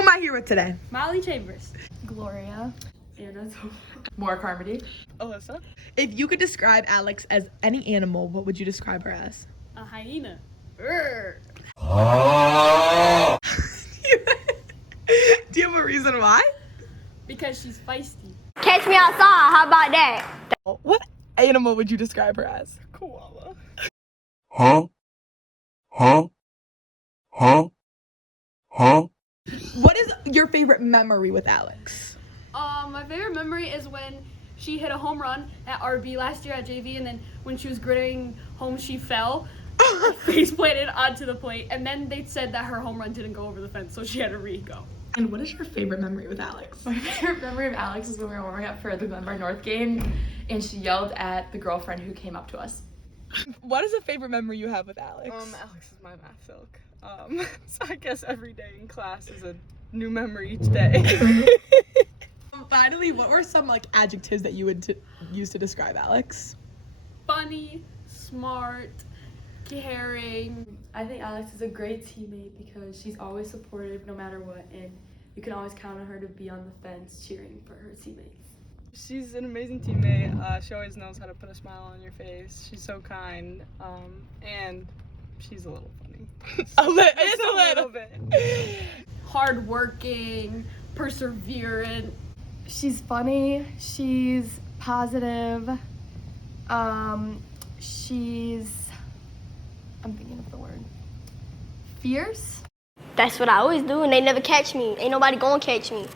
Who am I here with today? Molly Chambers. Gloria. Anna. More Carmody. Alyssa. If you could describe Alex as any animal, what would you describe her as? A hyena. Do you have a reason why? Because she's feisty. Catch me outside, how about that? What animal would you describe her as? Koala. What is your favorite memory with Alex? My favorite memory is when she hit a home run at RB last year at JV, and then when she was gritting home, she fell, face planted onto the plate, and then they said that her home run didn't go over the fence, so she had to re-go. And what is your favorite memory with Alex? My favorite memory of Alex is when we were warming up for the Glenbar North game and she yelled at the girlfriend who came up to us. What is a favorite memory you have with Alex? Alex is my math silk. So I guess every day in class is a new memory each day. Finally, what were some adjectives that you would use to describe Alex? Funny, smart, caring. I think Alex is a great teammate because she's always supportive no matter what, and you can always count on her to be on the fence cheering for her teammates. She's an amazing teammate. She always knows how to put a smile on your face. She's so kind, and she's a little funny. It's a little bit. Hardworking, perseverant. She's funny, she's positive, she's, I'm thinking of the word, fierce. That's what I always do, and they never catch me. Ain't nobody gonna catch me.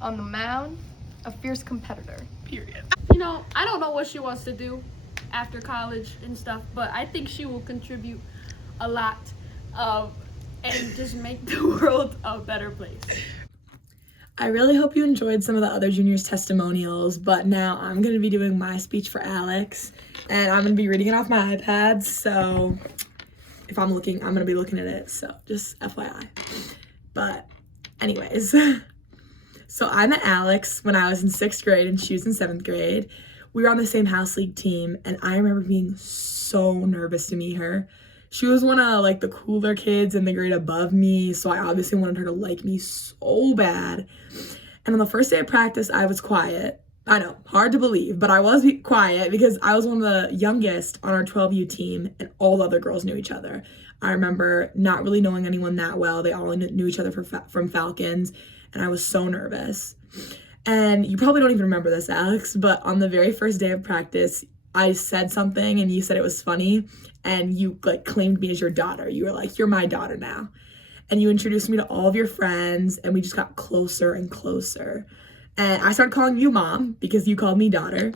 On the mound, a fierce competitor. Period. You know, I don't know what she wants to do after college and stuff, but I think she will contribute a lot and just make the world a better place. I really hope you enjoyed some of the other juniors' testimonials, but now I'm going to be doing my speech for Alex, and I'm going to be reading it off my iPad, so if I'm going to be looking at it, so just FYI. But anyways, so I met Alex when I was in 6th grade and she was in 7th grade. We were on the same house league team, and I remember being so nervous to meet her. She was one of the cooler kids in the grade above me, so I obviously wanted her to like me so bad. And on the first day of practice, I was quiet. I know, hard to believe, but I was quiet because I was one of the youngest on our 12U team, and all the other girls knew each other. I remember not really knowing anyone that well. They all knew each other from Falcons, and I was so nervous. And you probably don't even remember this, Alex, but on the very first day of practice, I said something and you said it was funny, and you claimed me as your daughter. You were like, "You're my daughter now." And you introduced me to all of your friends, and we just got closer and closer. And I started calling you mom because you called me daughter.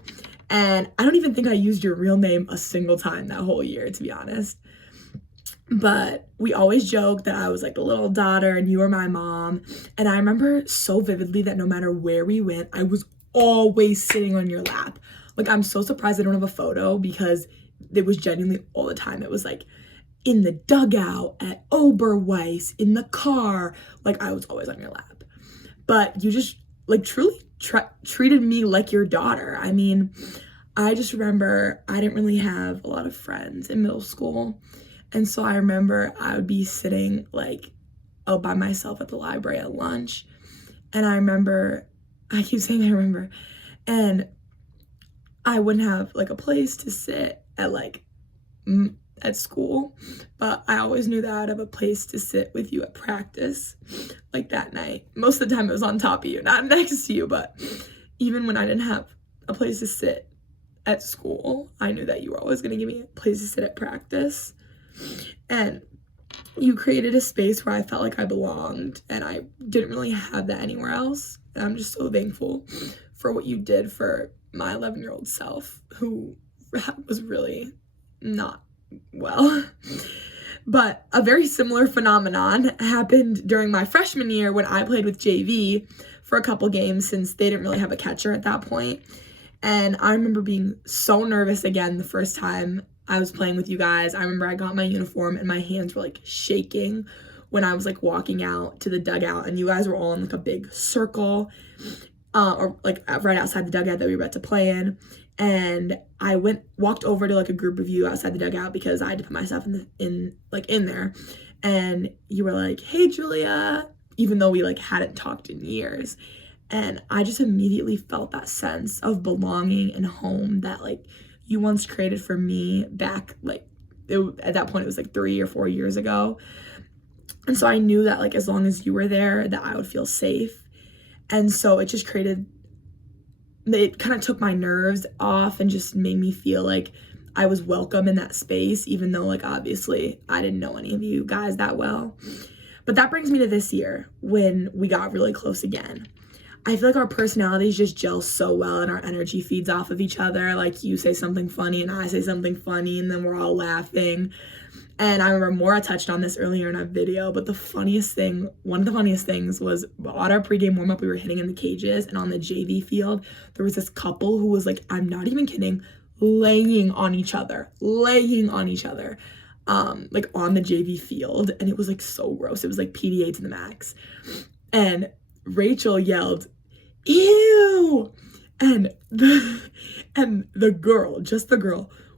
And I don't even think I used your real name a single time that whole year, to be honest. But we always joked that I was the little daughter and you were my mom. And I remember so vividly that no matter where we went, I was always sitting on your lap. I'm so surprised I don't have a photo because it was genuinely all the time. It was in the dugout, at Oberweis, in the car. I was always on your lap. But you just truly treated me like your daughter. I mean, I just remember I didn't really have a lot of friends in middle school. And so I remember I would be sitting by myself at the library at lunch. And I keep saying I remember, and I wouldn't have a place to sit at school, but I always knew that I'd have a place to sit with you at practice that night. Most of the time it was on top of you, not next to you, but even when I didn't have a place to sit at school, I knew that you were always going to give me a place to sit at practice. And you created a space where I felt like I belonged, and I didn't really have that anywhere else. And I'm just so thankful for what you did for my 11-year-old self, who was really not well. But a very similar phenomenon happened during my freshman year when I played with JV for a couple games, since they didn't really have a catcher at that point. And I remember being so nervous again the first time I was playing with you guys. I remember I got my uniform and my hands were shaking when I was walking out to the dugout, and you guys were all in a big circle or right outside the dugout that we were about to play in. And I walked over to a group of you outside the dugout because I had to put myself in there. And you were like, "Hey, Julia," even though we like hadn't talked in years. And I just immediately felt that sense of belonging and home that like you once created for me back like at that point it was like 3 or 4 years ago. And so I knew that like as long as you were there that I would feel safe. And so it just kind of took my nerves off and just made me feel like I was welcome in that space, even though like obviously I didn't know any of you guys that well. But that brings me to this year when we got really close again. I feel like our personalities just gel so well and our energy feeds off of each other. Like you say something funny and I say something funny and then we're all laughing. And I remember Maura touched on this earlier in our video, but one of the funniest things was on our pregame warm-up, we were hitting in the cages, and on the JV field, there was this couple who was like, I'm not even kidding, laying on each other, like on the JV field. And it was like so gross. It was like PDA to the max. And Rachel yelled, ew! And the girl,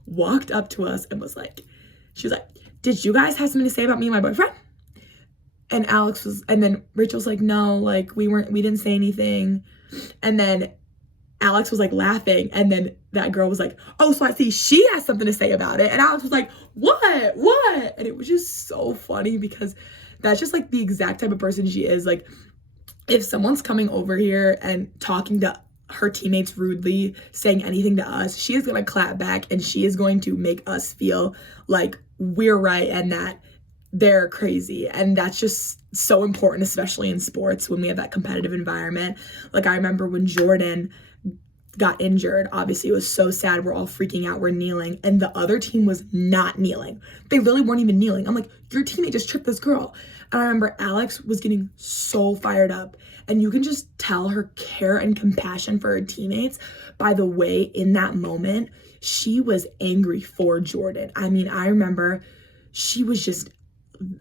walked up to us and was like, did you guys have something to say about me and my boyfriend? And then Rachel's like, no, like we didn't say anything. And then Alex was like laughing. And then that girl was like, oh, so I see she has something to say about it. And Alex was like, what? And it was just so funny because that's just like the exact type of person she is. Like if someone's coming over here and talking to her teammates rudely, saying anything to us, she is going to clap back and she is going to make us feel like we're right and that they're crazy. And that's just so important, especially in sports when we have that competitive environment. Like I remember when Jordan got injured, obviously it was so sad, we're all freaking out, we're kneeling, and the other team was not kneeling. They literally weren't even kneeling. I'm like, your teammate just tripped this girl. And I remember Alex was getting so fired up, and you can just tell her care and compassion for her teammates by the way in that moment she was angry for Jordan. I mean, I remember she was just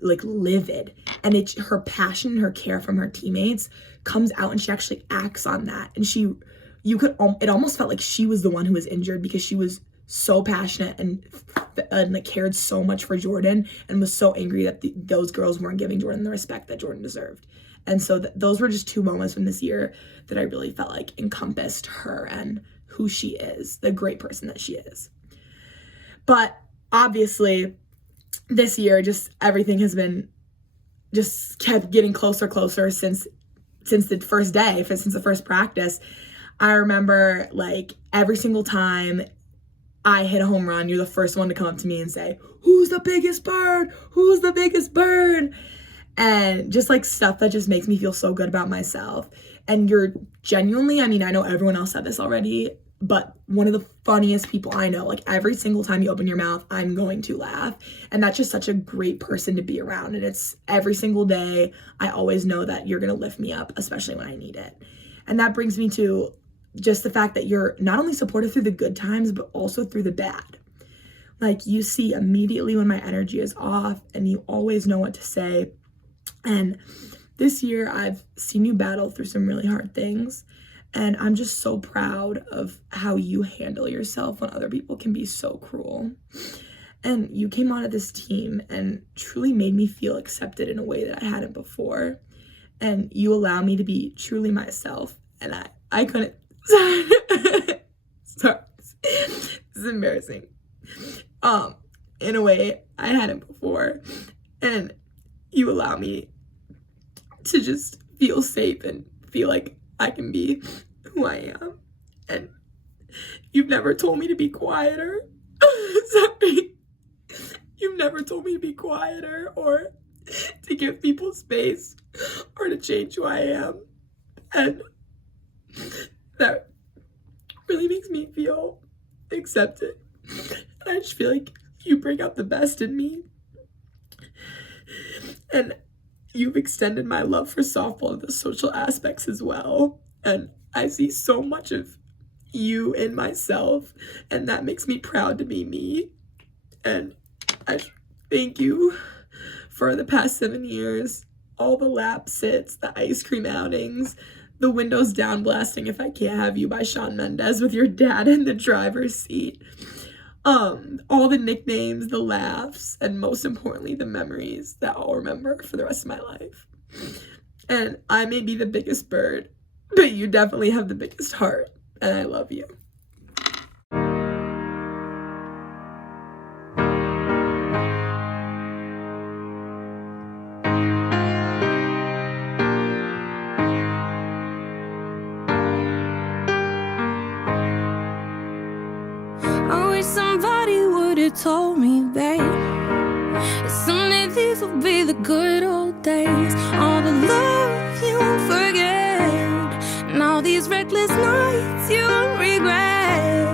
like livid, and her passion, her care from her teammates comes out, and she actually acts on that. And it almost felt like she was the one who was injured because she was so passionate and like cared so much for Jordan and was so angry that those girls weren't giving Jordan the respect that Jordan deserved. And so those were just 2 moments from this year that I really felt like encompassed her and who she is, the great person that she is. But obviously this year, just everything has been just kept getting closer since the first day, since the first practice. I remember like every single time I hit a home run, you're the first one to come up to me and say, who's the biggest bird? Who's the biggest bird? And just like stuff that just makes me feel so good about myself. And you're genuinely, I mean, I know everyone else said this already, but one of the funniest people I know. Like every single time you open your mouth, I'm going to laugh. And that's just such a great person to be around. And it's every single day, I always know that you're going to lift me up, especially when I need it. And that brings me to just the fact that you're not only supportive through the good times, but also through the bad. Like you see immediately when my energy is off, and you always know what to say. And this year I've seen you battle through some really hard things. And I'm just so proud of how you handle yourself when other people can be so cruel. And you came onto this team and truly made me feel accepted in a way that I hadn't before. And you allow me to be truly myself. And I couldn't. Sorry. This is embarrassing. In a way I hadn't before. And you allow me to just feel safe and feel like I can be who I am. And you've never told me to be quieter. Sorry. You've never told me to be quieter or to give people space or to change who I am. And that really makes me feel accepted. And I just feel like you bring out the best in me. And you've extended my love for softball to the social aspects as well. And I see so much of you in myself, and that makes me proud to be me. And I thank you for the past 7 years, all the lap sits, the ice cream outings, the windows down blasting If I Can't Have You by Shawn Mendes with your dad in the driver's seat. All the nicknames, the laughs, and most importantly, the memories that I'll remember for the rest of my life. And I may be the biggest bird, but you definitely have the biggest heart, and I love you. I wish somebody would've told me, babe, that someday these will be the good old days. All the love you won't forget, and all these reckless nights you won't regret.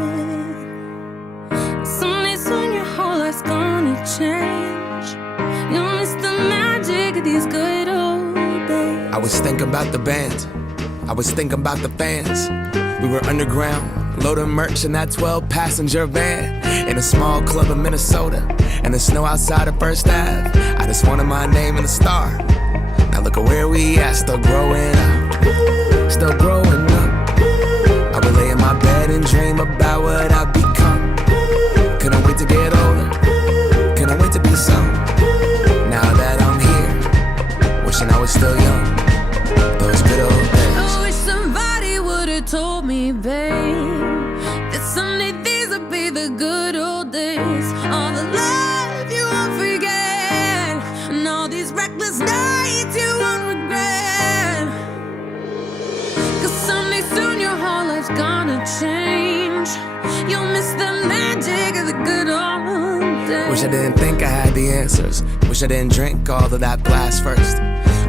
Someday soon your whole life's gonna change. You'll miss the magic of these good old days. I was thinking about the band, I was thinking about the fans. We were underground, loading merch in that 12-passenger van, in a small club in Minnesota, and the snow outside of First Ave. I just wanted my name in a star. Now look at where we at, still growing up, still growing up. I would lay in my bed and dream about what I've become. Couldn't wait to get older, couldn't wait to be some. Now that I'm here, wishing I was still young, those good old days. I wish somebody would've told me, babe, that someday these would be the good old days. All the love you won't forget, and all these reckless nights you won't regret. Cause someday soon your whole life's gonna change. You'll miss the magic of the good old days. Wish I didn't think I had the answers. Wish I didn't drink all of that glass first.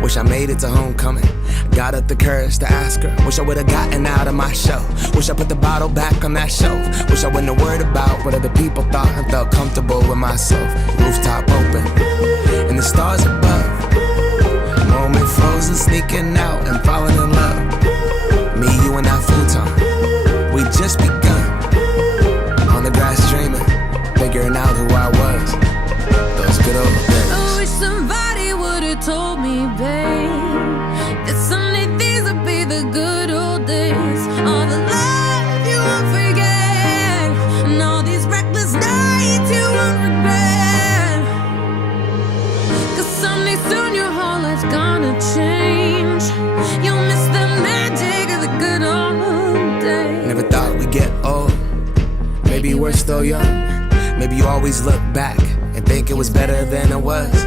Wish I made it to homecoming, got up the courage to ask her. Wish I would've gotten out of my shell. Wish I put the bottle back on that shelf. Wish I wouldn't have worried about what other people thought and felt comfortable with myself. Rooftop open, and the stars above. Moment frozen, sneaking out and falling in love. Me, you, and that futon, we just begun. On the grass dreaming, figuring out who I was. Those good old days. I wish somebody would've told me, babe, that someday these would be the good old days. All the love you won't forget, and all these reckless nights you won't regret. Cause someday soon your whole life's gonna change. You'll miss the magic of the good old days. Never thought we'd get old. Maybe we're still young. Maybe you always look back and think it was better than it was.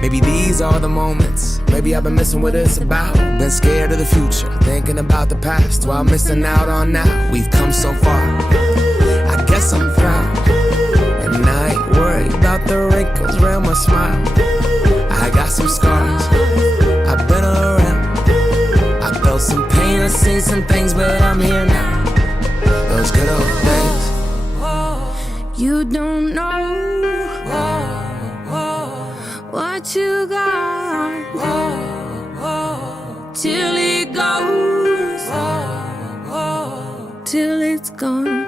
Maybe these are the moments. Maybe I've been missing what it's about. Been scared of the future, thinking about the past while missing out on now. We've come so far, I guess I'm proud. And I ain't worried about the wrinkles around my smile. I got some scars, I've been around. I felt some pain, I've seen some things, but I'm here now. Those good old days. You don't know what you got till it goes, till it's gone.